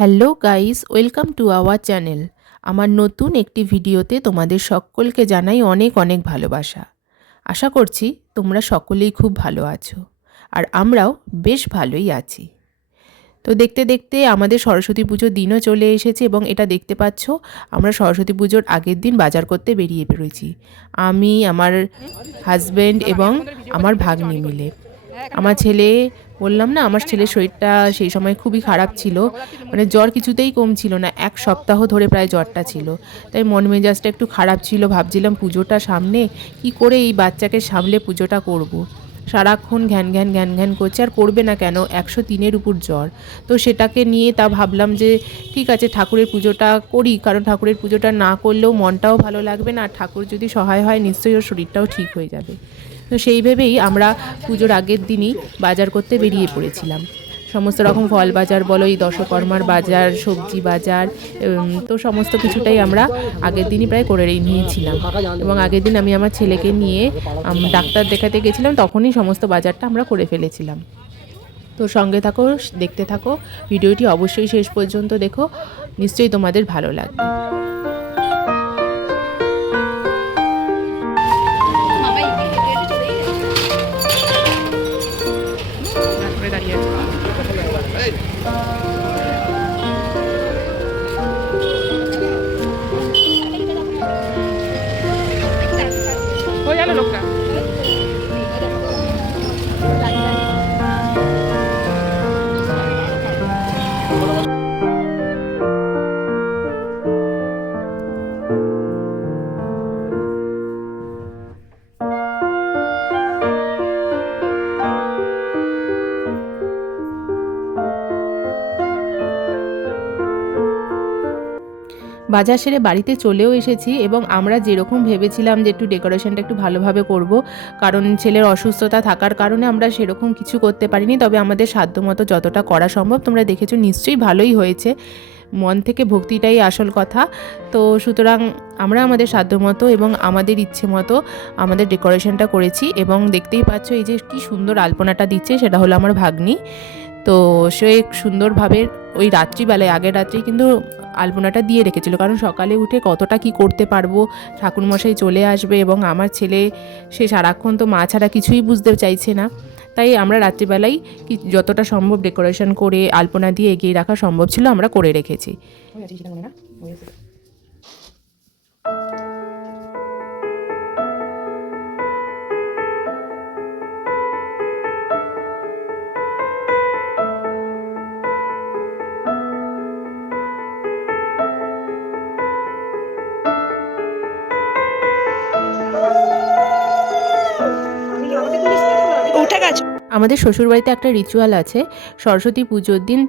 Hello guys, welcome to our channel. আমার নতুন একটি ভিডিওতে তোমাদের সকলকে জানাই অনেক অনেক ভালোবাসা। আশা করছি তোমরা সকলেই খুব ভালো আছো, আর আমরাও বেশ ভালোই আছি। তো দেখতে দেখতে আমাদের সরস্বতী পুজোর দিনও চলে এসেছে, এবং এটা দেখতে পাচ্ছ আমরা সরস্বতী পুজোর আগের দিন বাজার করতে বেরিয়ে পড়েছি। আমি, আমার হাজব্যান্ড এবং আমার ভাগ্নি মিলে। আমার ছেলে, বললাম না আমার ছেলের শরীরটা সেই সময় খুবই খারাপ ছিল, মানে জ্বর কিছুতেই কম ছিল না, 1 সপ্তাহ ধরে প্রায় জ্বরটা ছিল। তাই মন মেজাজটা একটু খারাপ ছিল, ভাবছিলাম পুজোটা সামনে কি করে এই বাচ্চাকে সামলে পুজোটা করব। সারাক্ষণ ঘ্যান ঘ্যান ঘ্যান ঘ্যান করছে, আর করবে না কেন, 103-এর উপর জ্বর। তো সেটাকে নিয়ে তা ভাবলাম যে ঠিক আছে ঠাকুরের পুজোটা করি, কারণ ঠাকুরের পুজোটা না করলেও মনটাও ভালো লাগবে না, আর ঠাকুর যদি সহায় হয় নিশ্চয়ই ওর শরীরটাও ঠিক হয়ে যাবে। তো সেই ভেবেই আমরা পুজোর আগের দিনই বাজার করতে বেরিয়ে পড়েছিলাম। সমস্ত রকম ফল বাজার বলো, এই দশকর্মার বাজার, সবজি বাজার, তো সমস্ত কিছুটাই আমরা আগের দিনই প্রায় করে নিয়েছিলাম। এবং আগের দিন আমি আমার ছেলেকে নিয়ে ডাক্তার দেখাতে গেছিলাম, তখনই সমস্ত বাজারটা আমরা করে ফেলেছিলাম। তো সঙ্গে থাকো, দেখতে থাকো ভিডিওটি, অবশ্যই শেষ পর্যন্ত দেখো, নিশ্চয়ই তোমাদের ভালো লাগবে। দাঁড়িয়ে আছে হয়ে গেল লোকটা। বাজার সেরে বাড়িতে চলেও এসেছি, এবং আমরা যেরকম ভেবেছিলাম যে একটু ডেকোরেশনটা একটু ভালোভাবে করব, কারণ ছেলের অসুস্থতা থাকার কারণে আমরা সেরকম কিছু করতে পারিনি, তবে আমাদের সাধ্যমতো যতটা করা সম্ভব তোমরা দেখেছো নিশ্চয়ই ভালোই হয়েছে। মন থেকে ভক্তিটাই আসল কথা। তো সুতরাং আমরা আমাদের সাধ্যমতো এবং আমাদের ইচ্ছে মতো আমাদের ডেকোরেশনটা করেছি, এবং দেখতেই পাচ্ছ এই যে কি সুন্দর আলপনাটা দিচ্ছে, সেটা হলো আমার ভাগ্নি। তো সে সুন্দরভাবে ওই রাত্রিবেলায়, আগের রাত্রেই কিন্তু আলপনাটা দিয়ে রেখেছিল, কারণ সকালে উঠে কতটা কি করতে পারবো, ঠাকুরমশাই চলে আসবে, এবং আমার ছেলে সে সারাক্ষণ তো মা ছাড়া কিছুই বুঝতে চাইছে না। তাই আমরা রাত্রিবেলাই যতটা সম্ভব ডেকোরেশন করে আলপনা দিয়ে এগিয়ে রাখা সম্ভব ছিল আমরা করে রেখেছি। আমাদের শ্বশুরবাড়িতে একটা রিচুয়াল আছে, সরস্বতী পুজোর দিন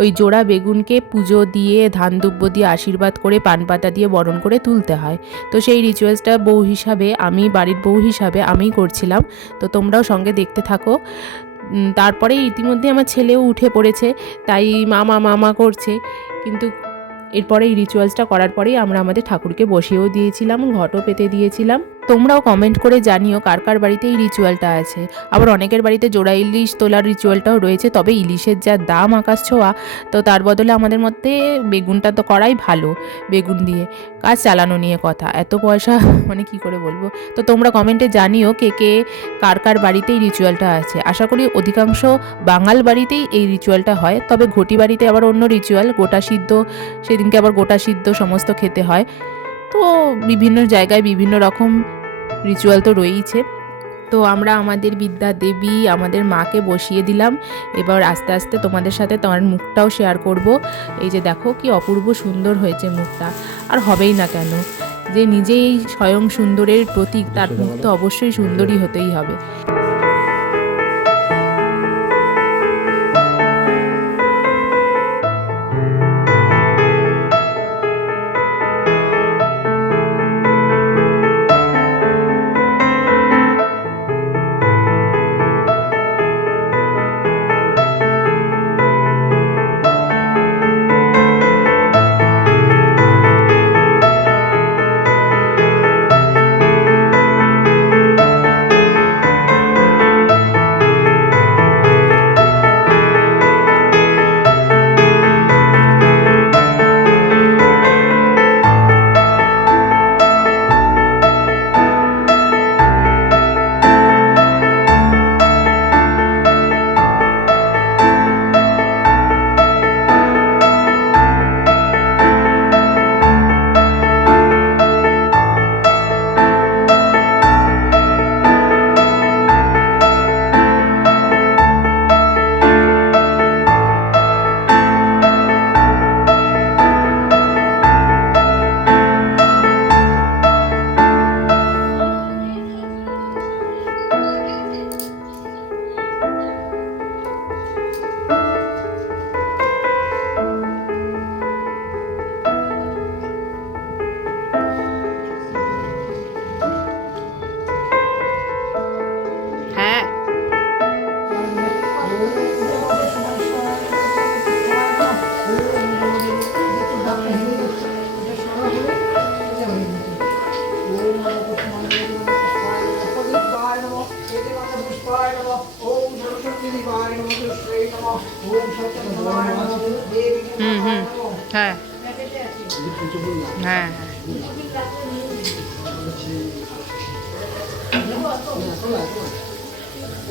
ওই জোড়া বেগুনকে পুজো দিয়ে ধান দুব্য দিয়ে আশীর্বাদ করে পান পাতা দিয়ে বরণ করে তুলতে হয়। তো সেই রিচুয়ালসটা বউ হিসাবে, আমি বাড়ির বউ হিসাবে আমিই করছিলাম। তো তোমরাও সঙ্গে দেখতে থাকো। তারপরে ইতিমধ্যে আমার ছেলেও উঠে পড়েছে, তাই মামা মামা করছে। কিন্তু এরপরে এই রিচুয়ালসটা করার পরেই আমরা আমাদের ঠাকুরকে বসিয়েও দিয়েছিলাম, ঘটও পেতে দিয়েছিলাম। তোমরাও কমেন্ট করে জানিও কার কার বাড়িতে এই রিচুয়ালটা আছে। আবার অনেকের বাড়িতে জোড়া ইলিশ তোলার রিচুয়ালটাও রয়েছে, তবে ইলিশের যা দাম আকাশ ছোঁয়া, তো তার বদলে আমাদের মধ্যে বেগুনটা তো করাই ভালো, বেগুন দিয়ে কাজ চালানো নিয়ে কথা, এত পয়সা মানে কি করে বলবো। তো তোমরা কমেন্টে জানিও কে কে কার কার বাড়িতে এই রিচুয়ালটা আছে। আশা করি অধিকাংশ বাঙাল বাড়িতেই এই রিচুয়ালটা হয়, তবে ঘটি বাড়িতে আবার অন্য রিচুয়াল, গোটা সিদ্ধ, সেদিনকে আবার গোটা সিদ্ধ সমস্ত খেতে হয়। তো বিভিন্ন জায়গায় বিভিন্ন রকম রিচুয়াল তো রয়েইছে। তো আমরা আমাদের বিদ্যা দেবী, আমাদের মাকে বসিয়ে দিলাম। এবার আস্তে আস্তে তোমাদের সাথে তোমার মুখটাও শেয়ার করব। এই যে দেখো কি অপূর্ব সুন্দর হয়েছে মুখটা, আর হবেই না কেন, যে নিজেই স্বয়ং সুন্দরের প্রতীক, তার মুখ তো অবশ্যই সুন্দরই হতেই হবে। হ্যাঁ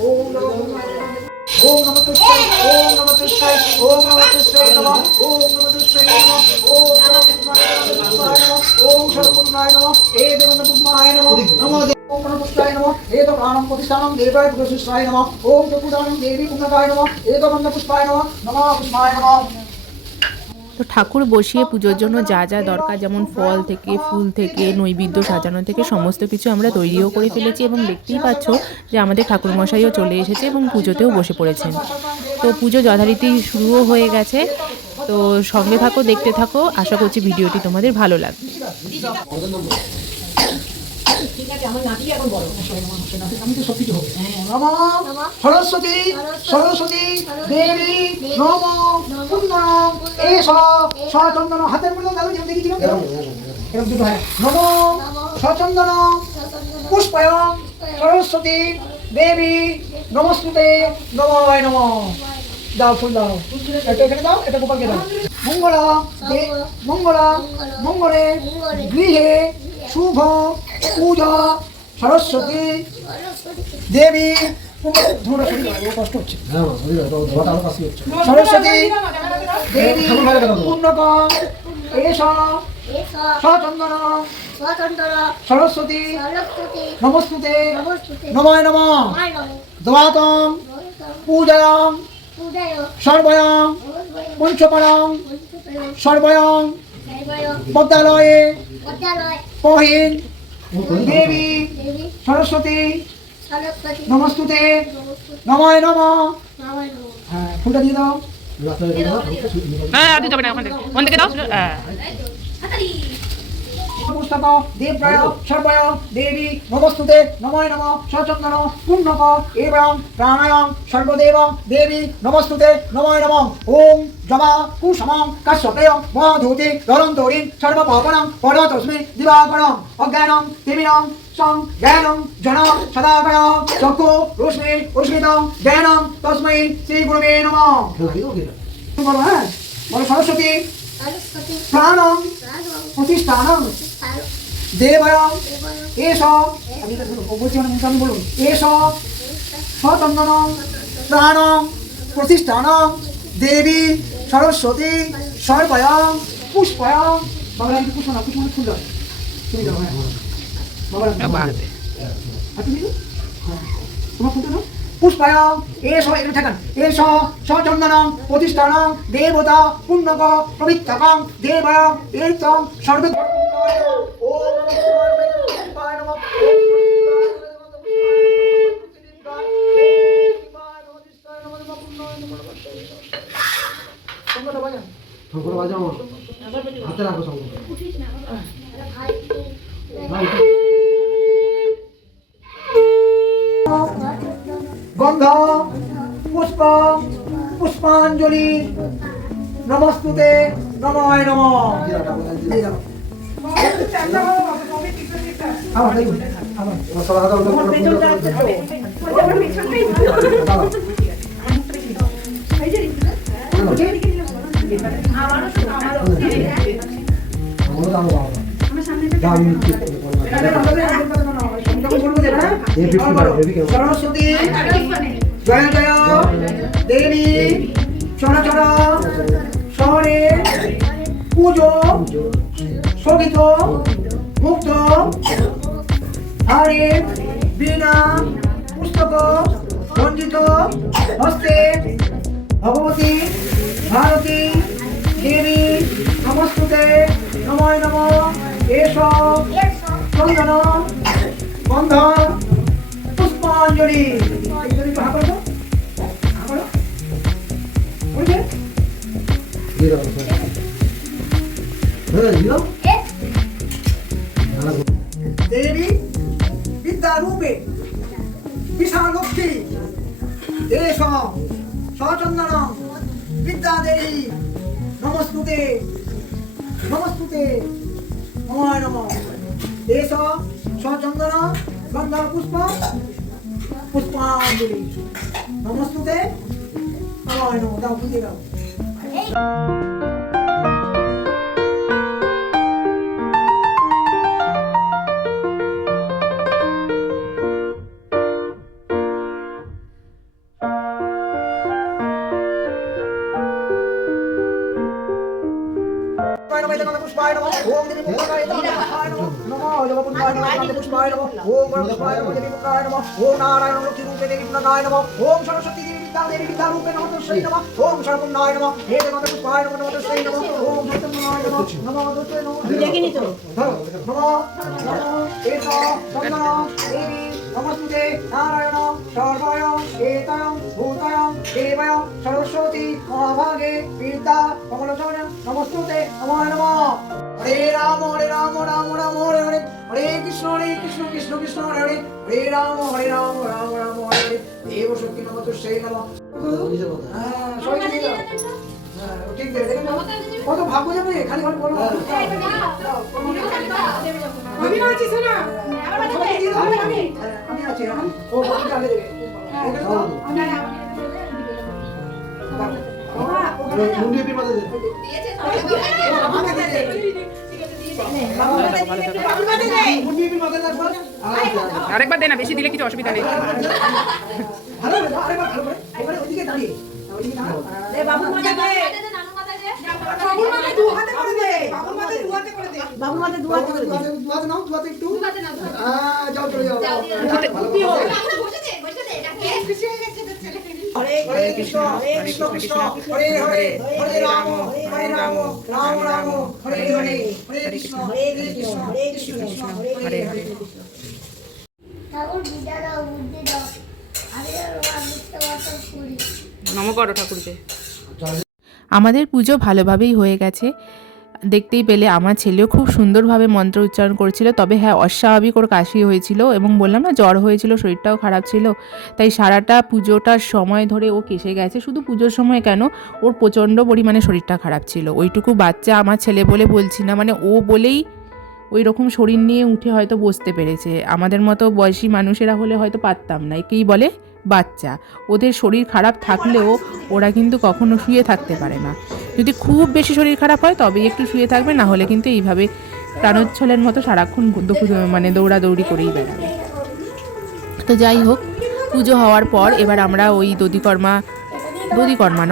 ओम नमः कृष्णाय ओम नमः कृष्णाय ओम नमः कृष्णाय नमः ओम नमः कृष्णाय नमः ओम नमः कृष्णाय नमः ओम सर्वगुणाय नमः हे देवनपुष्पाय नमः नमो ओम नमः पुष्पाय नमः हे तो प्राणं प्रतिष्ठानं देवाय पुष्पाय नमः ओम चतुर्दानं देवी पुण्यकाय नमः हे तो वंद पुष्पाय नमः नमः पुष्पाय नमः। তো ঠাকুর বসিয়ে পুজোর জন্য যা যা দরকার, যেমন ফল থেকে, ফুল থেকে, নৈবেদ্য সাজানো থেকে সমস্ত কিছু আমরা তৈরিও করে ফেলেছি এবং দেখতেই পাচ্ছ যে আমাদের ঠাকুরমশাইও চলে এসেছে এবং পুজোতেও বসে পড়েছেন। তো পুজো যথারীতি শুরুও হয়ে গেছে। তো সঙ্গে থাকো, দেখতে থাকো, আশা করছি ভিডিওটি তোমাদের ভালো লাগবে। সরস্বতী সরস্বতী দেবী নম পুণ্যম এষ সচন্দন হাতের মধ্যে দাদা যেমন দেখেছিলাম এরকম দুটো হয় নম সচন্দন পুষ্পয়ং সরস্বতী দেবী নমস্তুতে নমঃ নমঃ। দাও ফুল দাও, এটা এখানে দাও, এটা গোপালকে দাও। মঙ্গলা মঙ্গলা মঙ্গলে গৃহে শুভ পূজা সরস্বতী দেবী কষ্ট হচ্ছে সরস্বতী দেবী পূর্ণকম এষ সচন্দন সরস্বতী নমস্তুতে নমঃ নমঃ। দ্বাতং পূজয়ং সর্বয়ং পঞ্চপরং সর্বয়ং পদ্মালয়ে পহিন দেবী সরস্বতী নমস্তুতে নমঃ নমঃ। হ্যাঁ ফুলটা দিয়ে দাও। পুস্তক দেবপ্রায় সর্বয় দেবী নমস্তুতে নমঃ নমঃ। সচন্দন পুণ্যক এবং প্রাণায়াম সর্বদেব দেবী নমস্তুতে নমঃ নমঃ। ওম জমা কুসমং কাশ্যপেয়ং মধুতি ধরন্তরিং সর্বপাবনং পরতস্মৈ দিবাকরং অজ্ঞানং তিমিরং সং জ্ঞানং জন সদাকরং চক্ষু রশ্মি উষ্মিতং জ্ঞানং তস্মৈ শ্রী গুরুবে নমঃ। বলো হ্যাঁ বলো সরস্বতী প্রাণং প্রতিষ্ঠানং দেবয়ং এষ বলছি মানে বলুন এষ সচন্দনং প্রাণং প্রতিষ্ঠানং দেবী সরস্বতী সর্বয়ং পুষ্পয়ং। বাংলা পুষ্প না, পুষ্প ফুল দাও, তুমি দাও। হ্যাঁ বাংলা তুমি তোমার ফুলটা দাও। পুষ্পয়ং এষ এটা ঠেকান এষ সচন্দনং প্রতিষ্ঠানং দেবতা পুণ্যক প্রবৃত্তকং দেবয়ং এতং সর্বে। গন্ধ পুষ্প পুষ্পাঞ্জলি নমস্তুতে নমঃ নমঃ। সরস্বতী জয় জয় দেবী চরাচর শহরে পুজো স্থগিত মুক্ত হারে বীণা পুস্তক রঞ্জিত হস্তে ভগবতী ভারতী দেবী নমস্তুতে নমঃ নমঃ। এষ চন্দন গন্ধ পুষ্পাঞ্জলি। দেবী বিদ্যারূপে বিশালক্ষী এষ সচন্দন বিদ্যাদেবী নমস্তুতে নমস্তুতে নমঃ নমঃ। এষ সচন্দন গন্ধ পুষ্প পুষ্পাঞ্জলি নমস্তুতে নমঃ নমঃ। দাও ফুল দাও। পুষ্পায় নমঃ এতে পুষ্পায় নমঃ ওম দেবী পুষ্পায় নমঃ পুষ্পায় নমঃ নমঃ দেবী পুষ্পায় নমঃ দেবী পুষ্পায় নমঃ ওম পুষ্পায় নমঃ দেবী পুষ্পায় নমঃ ওম নারায়ণ লক্ষ্মী রূপে দেবী পুষ্পায় নমঃ ওম সরস্বতী দেবী বিদ্যা রূপে নমঃ তস্मै নমঃ ওম সর্বনায় নমঃ হে দেবী পুষ্পায় নমঃ তস্मै নমঃ ওম সত্যনায় নমঃ নমঃ তস্मै নমঃ দেখিনি তো ধরো নমঃ নমঃ এতা সন্না দেবী নমস্তুতে নারায়ণ সর্বায় এতাং ভূতায়ং দেবায়ং সরস্বতী মহাভাগে বিদ্যা কমলচরণ নমস্তুতে নমো নমঃ হরে রাম রাম রাম হরে হরে হরে কৃষ্ণ কৃষ্ণ কৃষ্ণ হরে হরে হরে রাম রাম রাম হরে হরে দেব শক্তি নমঃ তস্मै নমঃ সবাই দিয়ে দাও ঠিক আছে দেখেন কত ভাগ্য যাবে খালি খালি বলো আমি আছি শোনা আমি আছি ও বাকি চালে দেবে মুন্ডির মাঝে দে দিয়েছে আরেকবার দে না, বেশি দিলে কিছু অসুবিধা নেই। ভালো আরেকবার ভালো করে এবারে ওইদিকে দাঁড়িয়ে ওইদিকে দাঁড়াও দে বাবু মাঝে দে বাবুর মাঝে দু হাতে করে দে বাবুর মাঝে দু হাতে করে দে বাবুর মাঝে দু হাতে করে দে দুহাতে নাও দুহাতে একটু যাও চলে যাও বসে দে এটাকে খুশি হয়ে গেছে তো ছেলে হরে কৃষ্ণ কৃষ্ণ হরে হরে হরে রাম রাম রাম হরে হরে হরে কৃষ্ণ কৃষ্ণ হরে হরে ঠাকুর বুঝা দাও বুদ্ধি দাও আমি বুঝতে পারতাম করি নম করো ঠাকুরকে। আমাদের পুজো ভালোভাবেই হয়ে গেছে। দেখতেই পেলে আমার ছেলেও খুব সুন্দরভাবে মন্ত্র উচ্চারণ করেছিল। তবে হ্যাঁ, অস্বাভাবিক ওর কাশি হয়েছিল এবং বললাম না জ্বর হয়েছিল, শরীরটাও খারাপ ছিল। তাই সারাটা পুজোটার সময় ধরে ও কেসে গেছে। শুধু পুজোর সময় কেন, ওর প্রচণ্ড পরিমাণে শরীরটা খারাপ ছিল। ওইটুকু বাচ্চা, আমার ছেলে বলে বলছি না, মানে ও বলেই ওই রকম শরীর নিয়ে উঠে হয়তো বসতে পেরেছে। আমাদের মতো বয়সী মানুষেরা হলে হয়তো পারতাম না। একেই বলে বাচ্চা। ওদের শরীর খারাপ থাকলেও ওরা কিন্তু কখনো শুয়ে থাকতে পারে না। যদি খুব বেশি শরীর খারাপ হয় তবেই একটু শুয়ে থাকবে, না হলে কিন্তু এইভাবে প্রাণোচ্ছলের মতো সারাক্ষণ মানে দৌড়াদৌড়ি করেই বেড়াবে। তো যাই হোক, পুজো হওয়ার পর এবার আমরা ওই দধিকর্মা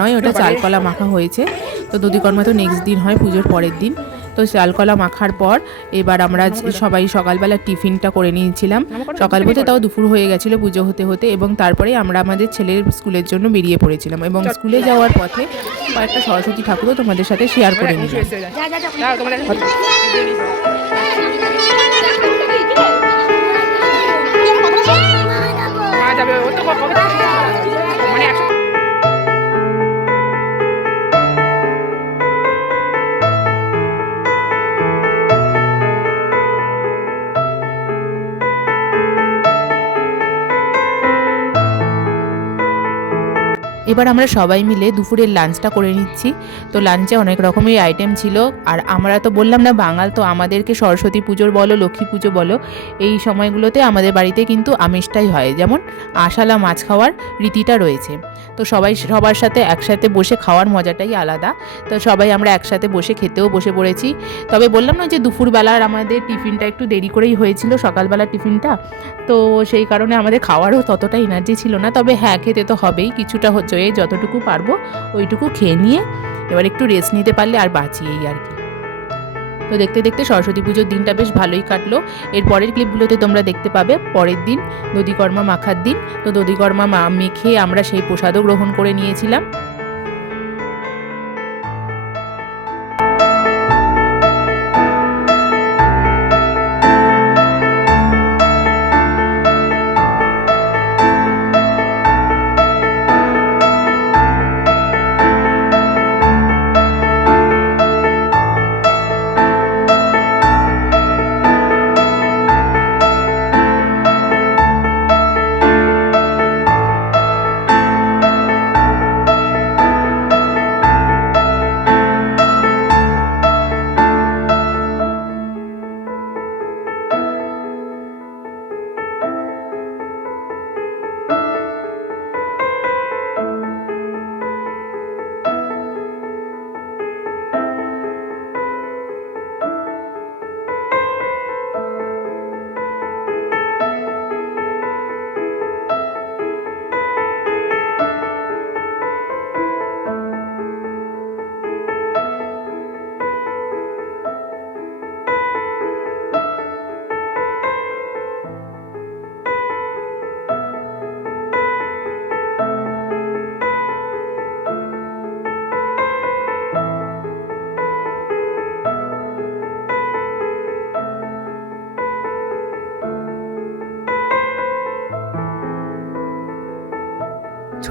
নয়, ওটা চালকলা মাখা হয়েছে। তো দধিকর্মা তো নেক্সট দিন হয়, পুজোর পরের দিন। তো চালকলা মাখার পর এবার আমরা সবাই সকালবেলা টিফিনটা করে নিয়েছিলাম। সকাল বলতে তাও দুপুর হয়ে গেছিলো পুজো হতে হতে, এবং তারপরে আমরা আমাদের ছেলের স্কুলের জন্য বেরিয়ে পড়েছিলাম। এবং স্কুলে যাওয়ার পথে কয়েকটা সরস্বতী ঠাকুরও তোমাদের সাথে শেয়ার করে নিলাম। এবার আমরা সবাই মিলে দুপুরের লাঞ্চটা করে নিচ্ছি। তো লাঞ্চে অনেক রকমের আইটেম ছিল। আর আমরা তো বললাম না বাঙাল, তো আমাদেরকে সরস্বতী পুজোর বলো, লক্ষ্মী পুজো বলো, এই সময়গুলোতে আমাদের বাড়িতে কিন্তু আমিষটাই হয়। যেমন আশালা মাছ খাওয়ার রীতিটা রয়েছে। তো সবার সাথে একসাথে বসে খাওয়ার মজাটাই আলাদা। তো সবাই আমরা একসাথে বসে খেতেও বসে পড়েছি। তবে বললাম না যে দুপুরবেলার আমাদের টিফিনটা একটু দেরি করেই হয়েছিল, সকালবেলার টিফিনটা। তো সেই কারণে আমাদের খাওয়ারও ততটা এনার্জি ছিল না। তবে হ্যাঁ, খেতে তো হবেই, কিছুটা হচ্ছে যতটুকু পারবো ওইটুকু খেয়ে নিয়ে এবার একটু রেস্ট নিতে পারলে আর বাঁচি, এই আর কি। তো দেখতে দেখতে সরস্বতী পুজোর দিনটা বেশ ভালোই কাটলো। এর পরের ক্লিপগুলোতে তোমরা দেখতে পাবে পরের দিন দধিকর্মা মাখার দিন। তো দধিকর্মা মেখে আমরা সেই প্রসাদও গ্রহণ করে নিয়েছিলাম।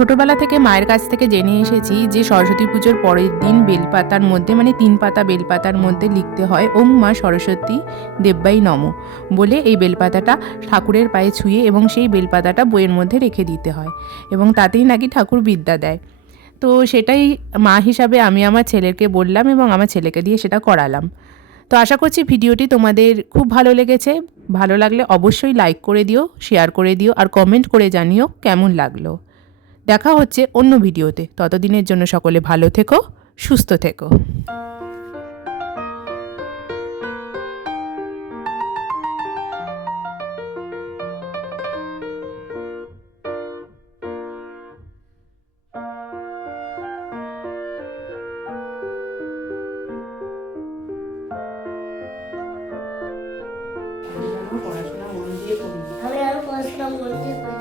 ছোটবেলা থেকে মায়ের কাছ থেকে জেনে এসেছি যে সরস্বতী পুজোর পরের দিন বেলপাতার মধ্যে মানে 3 পাতা বেলপাতার মধ্যে লিখতে হয় ওম মা সরস্বতী দেব্যাই নমঃ বলে এই বেলপাতাটা ঠাকুরের পায়ে ছুঁয়ে এবং সেই বেলপাতাটা বইয়ের মধ্যে রেখে দিতে হয় এবং তাতেই নাকি ঠাকুর বিদ্যা দেয়। তো সেটাই মা হিসাবে আমি আমার ছেলেকে বললাম এবং আমার ছেলেকে দিয়ে সেটা করালাম। তো আশা করছি ভিডিওটি তোমাদের খুব ভালো লেগেছে। ভালো লাগলে অবশ্যই লাইক করে দিও, শেয়ার করে দিও আর কমেন্ট করে জানিও কেমন লাগলো। দেখা হচ্ছে অন্য ভিডিওতে। ততদিনের জন্য সকলে ভালো থেকো, সুস্থ থেকো। পড়াশোনা মন দিয়ে করবি, আমি আরো পড়াশোনা মন দিয়ে করি।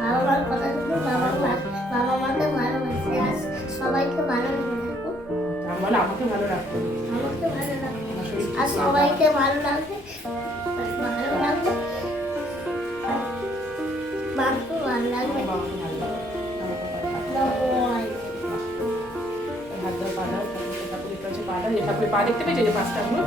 বাবা মার কথা শুনি, বাবা মার কথা শুনে বাবা মাকে ভালোবাসি আর সবাইকে ভালো রাখবো। আমি বলে আমাকে ভালো রাখতে হবে। আমাকে ভালো রাখবো আর সবাইকে ভালো রাখবে, ভালো রাখবে, মাকে ভালো রাখবে। বাবাকে ভালো রাখতে হবে। নমঃ। হাত দাও, পা দাও, ঠাকুরের কাছে পা দাও। ঠাকুরের পা দেখতে পেয়েছে যে 5টা গুলো